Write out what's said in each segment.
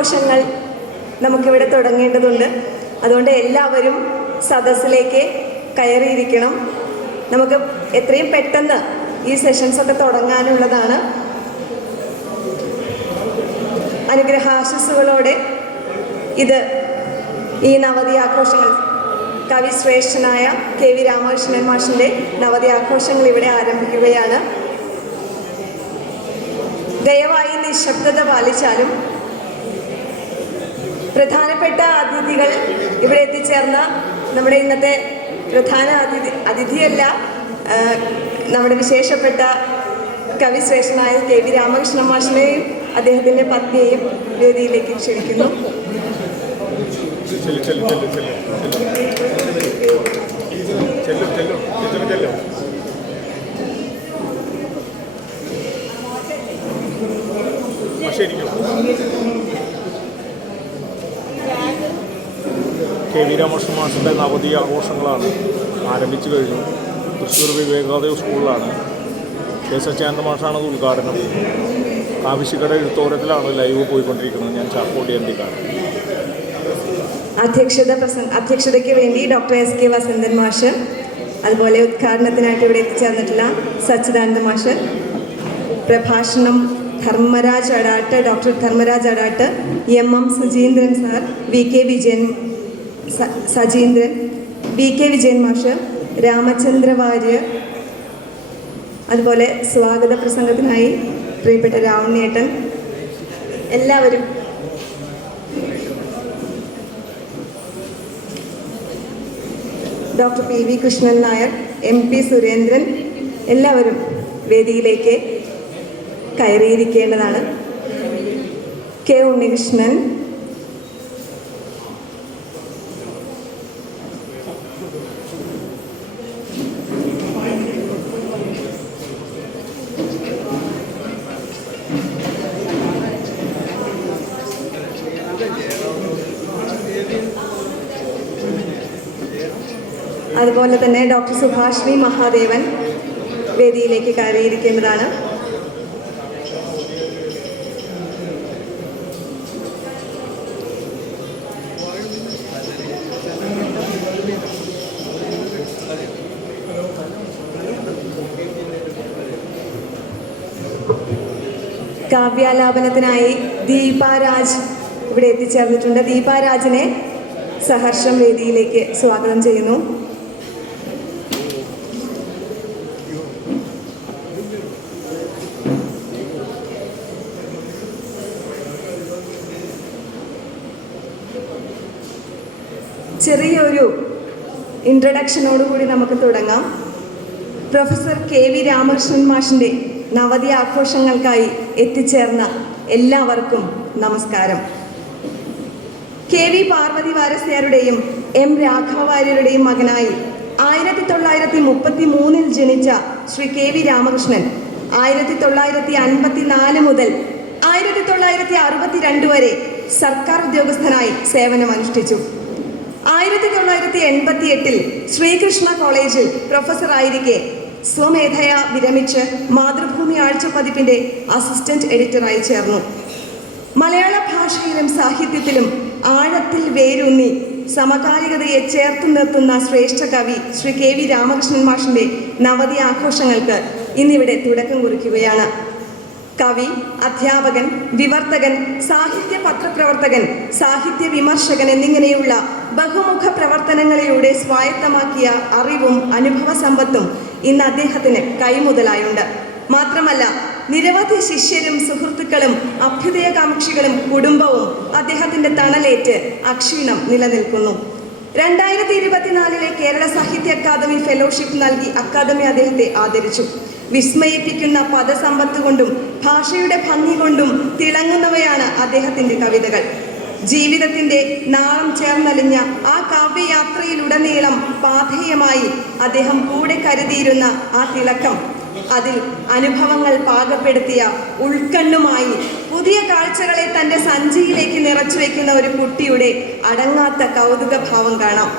ആഘോഷങ്ങൾ നമുക്കിവിടെ തുടങ്ങേണ്ടതുണ്ട്. അതുകൊണ്ട് എല്ലാവരും സദസ്സിലേക്ക് കയറിയിരിക്കണം. നമുക്ക് എത്രയും പെട്ടെന്ന് ഈ സെഷൻസ് ഒക്കെ തുടങ്ങാനുള്ളതാണ്. അനുഗ്രഹാശസ്സുകളോടെ ഇത് ഈ നവതി ആഘോഷങ്ങൾ. കവിശ്രേഷ്ഠനായ കെ വി രാമകൃഷ്ണൻ മാഷിന്റെ നവതി ആഘോഷങ്ങൾ ഇവിടെ ആരംഭിക്കുകയാണ്. ദയവായി നിശബ്ദത പാലിച്ചാലും പ്രധാനപ്പെട്ട അതിഥികൾ ഇവിടെ എത്തിച്ചേർന്ന നമ്മുടെ ഇന്നത്തെ പ്രധാന അതിഥി അതിഥിയല്ല നമ്മുടെ വിശേഷപ്പെട്ട കവിശ്രേഷ്ഠനായ കെ വി രാമകൃഷ്ണ മാഷിനെയും അദ്ദേഹത്തിന്റെ പത്നിയെയും വേദിയിലേക്ക് ക്ഷണിക്കുന്നു. ചെല്ലു കെ വി രാമകൃഷ്ണ മാഷിന്റെ നവതി ആഘോഷങ്ങളാണ് ആരംഭിച്ചു കഴിഞ്ഞു. തൃശ്ശൂർ വിവേകാദേവ് സ്കൂളിലാണ്. കെ സച്ചാനന്ദ മാഷാണ് അത് ഉദ്ഘാടനം. കാവിശിക്കട എഴുത്തോരത്തിലാണ് ലൈവ് പോയിക്കൊണ്ടിരിക്കുന്നത്. ഞാൻ ചാക്കോടി എം പിക്കാണ് അധ്യക്ഷത പ്രസംഗ അധ്യക്ഷതയ്ക്ക് വേണ്ടി ഡോക്ടർ എസ് കെ വസന്തൻ മാഷ് അതുപോലെ ഉദ്ഘാടനത്തിനായിട്ട് ഇവിടെ എത്തിച്ചേർന്നിട്ടുള്ള സച്ചിദാനന്ദ മാഷ് പ്രഭാഷണം Dharmaraj Adatt doctor Dharmaraj Adatt M M Sujeendran sir V K Vijayan Sajeendran V K Vijayan മാഷ് രാമചന്ദ്ര വാര്യർ അതുപോലെ സ്വാഗത പ്രസംഗത്തിനായി പ്രിയപ്പെട്ട രാവണേട്ടൻ എല്ലാവരും. Doctor P V Krishnan Nair M P Surendran എല്ലാവരും വേദിയിലേക്ക് കയറിയിരിക്കേണ്ടതാണ്. കെ ഉണ്ണികൃഷ്ണൻ അതുപോലെ തന്നെ ഡോക്ടർ സുഭാഷിണി മഹാദേവൻ വേദിയിലേക്ക് കയറിയിരിക്കേണ്ടതാണ് കാവ്യാലാപനത്തിനായി ദീപാരാജ് ഇവിടെ എത്തിച്ചേർന്നിട്ടുണ്ട്. ദീപാരാജിനെ സഹർഷം വേദിയിലേക്ക് സ്വാഗതം ചെയ്യുന്നു. ചെറിയൊരു ഇൻട്രഡക്ഷനോടുകൂടി നമുക്ക് തുടങ്ങാം. പ്രൊഫസർ കെ വി രാമകൃഷ്ണൻ മാഷിന്റെ നവതി ആഘോഷങ്ങൾക്കായി എത്തിച്ചേർന്ന എല്ലാവർക്കും നമസ്കാരം. കെ വി പാർവതി വാരസ്യാരുടെയും എം രാഘവ വാര്യരുടെയും മകനായി ആയിരത്തി തൊള്ളായിരത്തി മുപ്പത്തി മൂന്നിൽ ജനിച്ച ശ്രീ കെ വി രാമകൃഷ്ണൻ ആയിരത്തി തൊള്ളായിരത്തി അൻപത്തി നാല് മുതൽ ആയിരത്തി തൊള്ളായിരത്തി അറുപത്തിരണ്ട് വരെ സർക്കാർ ഉദ്യോഗസ്ഥനായി സേവനമനുഷ്ഠിച്ചു. ആയിരത്തി തൊള്ളായിരത്തി എൺപത്തി എട്ടിൽ ശ്രീകൃഷ്ണ കോളേജിൽ പ്രൊഫസറായിരിക്കെ സ്വമേധയാ വിരമിച്ച് മാതൃഭൂമി ആഴ്ചപ്പതിപ്പിന്റെ അസിസ്റ്റന്റ് എഡിറ്ററായി ചേർന്നു. മലയാള ഭാഷയിലും സാഹിത്യത്തിലും ആഴത്തിൽ വേരൂന്നി സമകാലികതയെ ചേർത്ത് നിർത്തുന്ന ശ്രേഷ്ഠ കവി ശ്രീ കെ വി രാമകൃഷ്ണൻ മാഷിന്റെ നവതി ആഘോഷങ്ങൾക്ക് ഇന്നിവിടെ തുടക്കം കുറിക്കുകയാണ്. കവി അധ്യാപകൻ വിവർത്തകൻ സാഹിത്യ പത്രപ്രവർത്തകൻ സാഹിത്യ വിമർശകൻ എന്നിങ്ങനെയുള്ള ബഹുമുഖ പ്രവർത്തനങ്ങളിലൂടെ സ്വായത്തമാക്കിയ അറിവും അനുഭവ സമ്പത്തും ഇന്ന് അദ്ദേഹത്തിന് കൈമുതലായുണ്ട്. മാത്രമല്ല നിരവധി ശിഷ്യരും സുഹൃത്തുക്കളും അഭ്യുദയകാംക്ഷികളും കുടുംബവും അദ്ദേഹത്തിന്റെ തണലേറ്റ് അക്ഷീണം നിലനിൽക്കുന്നു. രണ്ടായിരത്തി ഇരുപത്തിനാലിലെ കേരള സാഹിത്യ അക്കാദമി ഫെലോഷിപ്പ് നൽകി അക്കാദമി അദ്ദേഹത്തെ ആദരിച്ചു. വിസ്മയിപ്പിക്കുന്ന പദസമ്പത്ത് കൊണ്ടും ഭാഷയുടെ ഭംഗി കൊണ്ടും തിളങ്ങുന്നവയാണ് അദ്ദേഹത്തിന്റെ കവിതകൾ. ജീവിതത്തിന്റെ നാളം ചേർന്നലിഞ്ഞ ആ കാവ്യയാത്രയിലുടനീളം പാഥേയമായി അദ്ദേഹം കൂടെ കരുതിയിരുന്ന ആ തിളക്കം അതിൽ അനുഭവങ്ങൾ പാകപ്പെടുത്തിയ ഉൾക്കണ്ണുമായി പുതിയ കാഴ്ചകളെ തന്റെ സഞ്ചിയിലേക്ക് നിറച്ചു വെക്കുന്ന ഒരു കുട്ടിയുടെ അടങ്ങാത്ത കൗതുക ഭാവം കാണാം.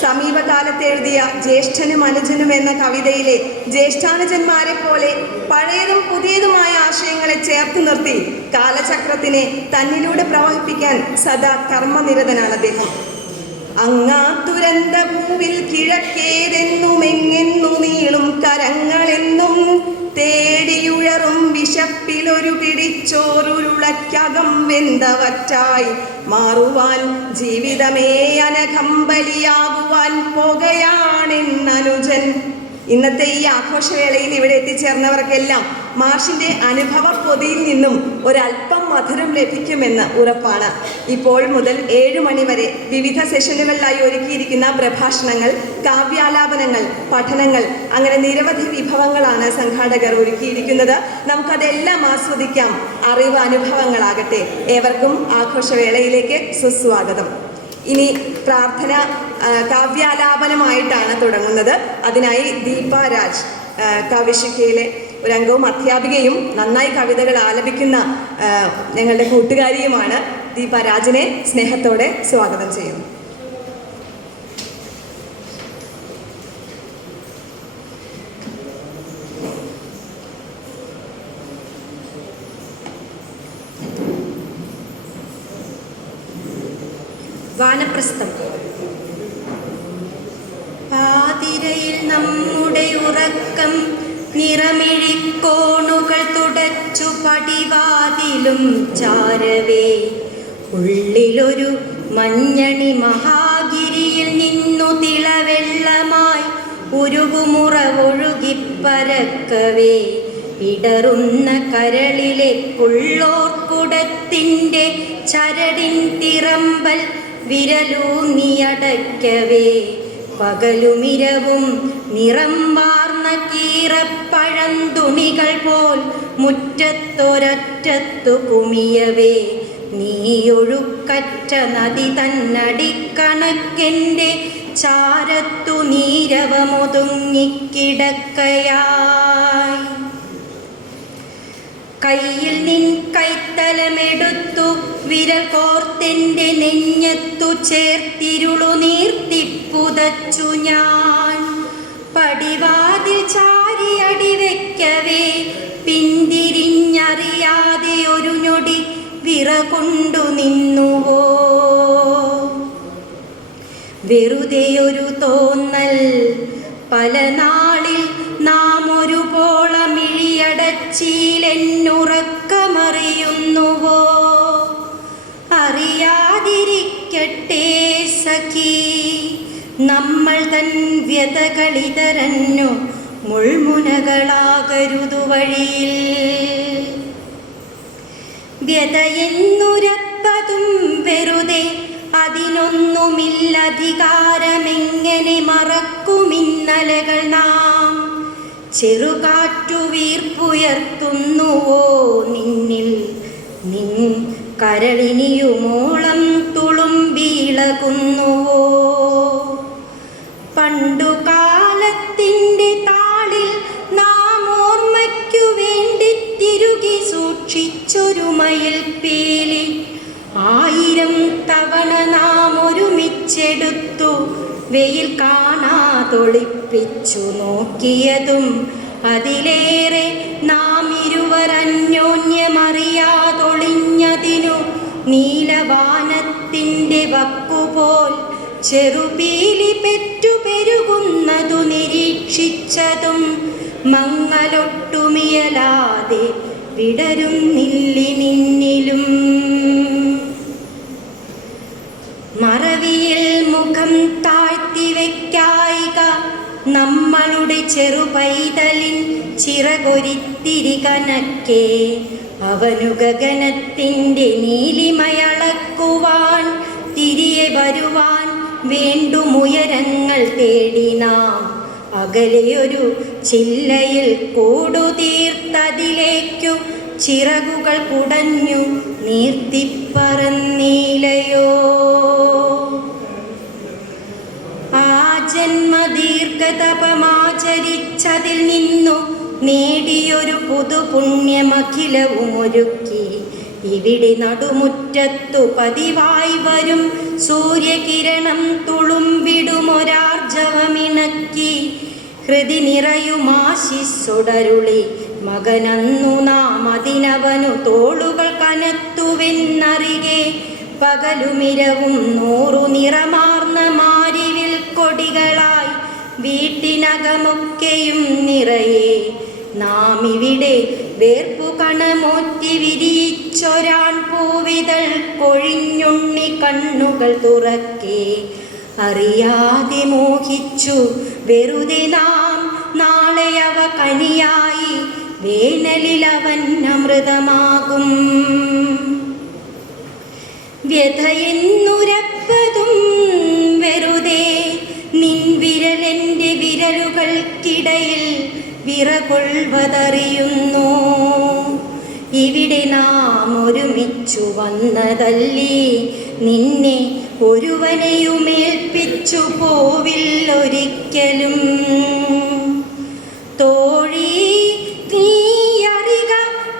സമീപകാലത്ത് എഴുതിയ ജ്യേഷ്ഠനും അനുജനും എന്ന കവിതയിലെ ജ്യേഷ്ഠാനുജന്മാരെ പോലെ പഴയതും പുതിയതുമായ ആശയങ്ങളെ ചേർത്ത് നിർത്തി കാലചക്രത്തിനെ തന്നിലൂടെ പ്രവഹിപ്പിക്കാൻ സദാ കർമ്മനിരതനാണ് അദ്ദേഹം. അങ്ങാ ദുരന്ത ഭൂവിൽ കിഴക്കേതെന്നുമെങ്ങെന്നു നീളും കരങ്ങളെന്നും തേടിയുഴറും വിശപ്പിലൊരു പിടിച്ചോറുരുളക്കകം വെന്തവറ്റായി മാറുവാൻ ജീവിതമേ അനകമ്പലിയാകുവാൻ പോകയാണെന്നനുജൻ. ഇന്നത്തെ ഈ ആഘോഷവേളയിൽ ഇവിടെ എത്തിച്ചേർന്നവർക്കെല്ലാം മാഷിന്റെ അനുഭവ പൊതിയിൽ നിന്നും ഒരല്പം മധുരം ലഭിക്കുമെന്ന് ഉറപ്പാണ്. ഇപ്പോൾ മുതൽ ഏഴു മണിവരെ വിവിധ സെഷനുകളിലായി ഒരുക്കിയിരിക്കുന്ന പ്രഭാഷണങ്ങൾ കാവ്യാലാപനങ്ങൾ പഠനങ്ങൾ അങ്ങനെ നിരവധി വിഭവങ്ങളാണ് സംഘാടകർ ഒരുക്കിയിരിക്കുന്നത്. നമുക്കതെല്ലാം ആസ്വദിക്കാം. അറിവ് അനുഭവങ്ങളാകട്ടെ. ഏവർക്കും ആഘോഷവേളയിലേക്ക് സുസ്വാഗതം. ഇനി പ്രാർത്ഥന കാവ്യാലാപനമായിട്ടാണ് തുടങ്ങുന്നത്. അതിനായി ദീപ രാജ് കാവ്യശിഖയിലെ ഒരു അംഗവും അധ്യാപികയും നന്നായി കവിതകൾ ആലപിക്കുന്ന ഞങ്ങളുടെ കൂട്ടുകാരിയുമാണ് ദീപ രാജിനെ സ്നേഹത്തോടെ സ്വാഗതം ചെയ്യുന്നു. വാനപ്രസ്ഥം. പാതിരയിൽ നമ്മുടെ ഉറക്കം നിറമിഴിക്കോണുകൾ തുടച്ചു പടിവാതിലും ചാരവേ. ഉള്ളിലൊരു മഞ്ഞണി മഹാഗിരിയിൽ നിന്നു തിളവെള്ളമായി ഉരുകുമുറവൊഴുകിപ്പരക്കവേ ഇടറുന്ന കരളിലെ പുള്ളോർക്കുടത്തിന്റെ ചരടിൻ തിറമ്പൽ വിരലൂന്നിയടയ്ക്കവേ. പകലുമിരവും നിറം വാർന്ന കീറപ്പഴന്തുണികൾ പോൽ മുറ്റത്തൊരറ്റത്തു കുമിയവേ. നീയൊഴുക്കറ്റ നദി തന്നടിക്കണക്കെന്റെ ചാരത്തു നീരവമൊതുങ്ങിക്കിടക്കയായി. കയ്യിൽ നിൻ കൈത്തലമെടുത്തു വിരൽ കോർത്തെന്റെ നെഞ്ഞത്തു ചേർത്തിരുളു നീർത്തിപ്പുതച്ചു ഞാൻ. പടിവാതിൽ ചാരിയടി വെക്കവേ പിന്തിരിഞ്ഞറിയാതെ ഒരു ഞൊടി വിറകൊണ്ടു നിന്നുവോ? വെറുതെ ഒരു തോന്നൽ പല നാളിൽ നാം ഒരു പോളമിഴിയടച്ചിലെന്നുറക്കമറിയുന്നുവോ അറിയാതിരിക്കട്ടെ സഖി നമ്മൾ തൻ വ്യതകളിതരന്നു മുൾമുനകളാകരുതു വഴിയിൽ വ്യതയെന്നുരപ്പതും വെറുതെ അതിനൊന്നുമില്ലധികാരമെങ്ങനെ മറക്കുമിന്നലകൾ നാം? ചെറുകാറ്റു വീർപ്പുയർത്തുന്നുവോ നിന്നിൽ? നിൻ കരളിനിയുമോളം തുളുമ്പിളകുന്നുവോ പണ്ടു മയിൽ ആയിരം തവണ നാം ഒരുമിച്ചെടുത്തു. വെയിൽ കാണാതൊളിപ്പിച്ചു നോക്കിയതും അതിലേറെ നാം ഇരുവരന്യോന്യമറിയാതൊളിഞ്ഞതിനു നീലവാനത്തിന്റെ വക്കുപോൽ ചെറുപീലി പെറ്റു പെരുകുന്നതു നിരീക്ഷിച്ചതും മങ്ങലൊട്ടുമിയലാതെ വിടരുന്നില്ലി ചിറകൊരിത്തിരി കനക്കെ അവനു ഗഗനത്തിന്റെ നീലിമയളക്കുവാൻ തിരികെ വരുവാൻ വേണ്ടുമുയരങ്ങൾ തേടി നാം. അകലെയൊരു ചില്ലയിൽ കൂടുതീർത്തതിലേക്കു ചിറകുകൾ കുടഞ്ഞു നീർത്തിപ്പറന്നീലയോ. ആ ജന്മദീർഘതപമാചരിച്ചതിൽ നിന്നു നേടിയൊരു പുതുപുണ്യമഖിലവും ഒരുക്കി ഇവിടെ നടുമുറ്റത്തു പതിവായി വരും സൂര്യകിരണം തുളുമ്പിടുമൊരാർജവമിണക്കി ഹൃതി നിറയുമാശിസ്സുടരുളി മകനന്നു നാം അതിനവനു തോളുകൾ കനത്തുവെന്നറികെ. പകലുമിരവും നൂറു നിറമാർന്ന മാരിവിൽ കൊടികളായി. വീട്ടിനകമൊക്കെയും നിറയെ. നാം ഇവിടെ വേർപ്പു കണമോറ്റി വിരിയിച്ചൊരാൺ പൂവിതൾ കൊഴിഞ്ഞുണ്ണി കണ്ണുകൾ തുറക്കെ. അറിയാതെ മോഹിച്ചു വെറുതെ നാം നാളെ അവ കനിയായി വേനലിൽ അവൻ അമൃതമാകും. വ്യഥയെന്നുരപ്പതും വിറകൊള്ളുവതറിയുന്നു ഇവിടെ നാം ഒരുമിച്ചു വന്നതല്ലേ. നിന്നെ ഒരുവനെയുമേൽപ്പിച്ചു പോവില്ലൊരിക്കലും. തോഴി നീയറിക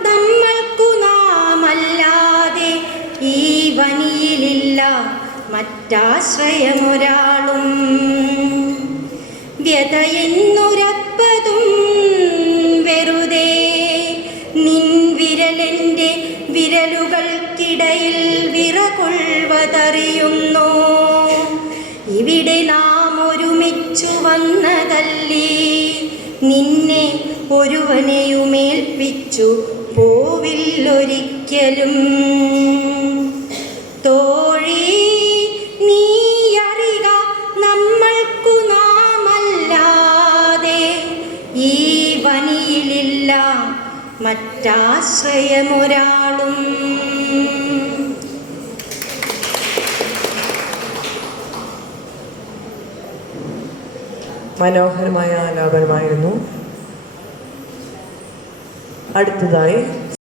നമ്മൾക്കു നാമല്ലാതെ ഈ വനിയിലില്ല മറ്റാശ്രയമൊരാളും വിരലുകൾക്കിടയിൽ വിറകൊള്ളുവതറിയുന്നു ഇവിടെ നാം ഒരുമിച്ചു വന്നതല്ലേ. നിന്നെ ഒരുവനെയുമേൽപ്പിച്ചു പോവില്ലൊരിക്കലും. തോഴി നീ അറിക നമ്മൾക്കു നാമല്ലാതെ. ഈ വനിയിലില്ല മറ്റാശ്രയമൊരാളും മനോഹരമായ ആലാപനമായിരുന്നു. അടുത്തതായി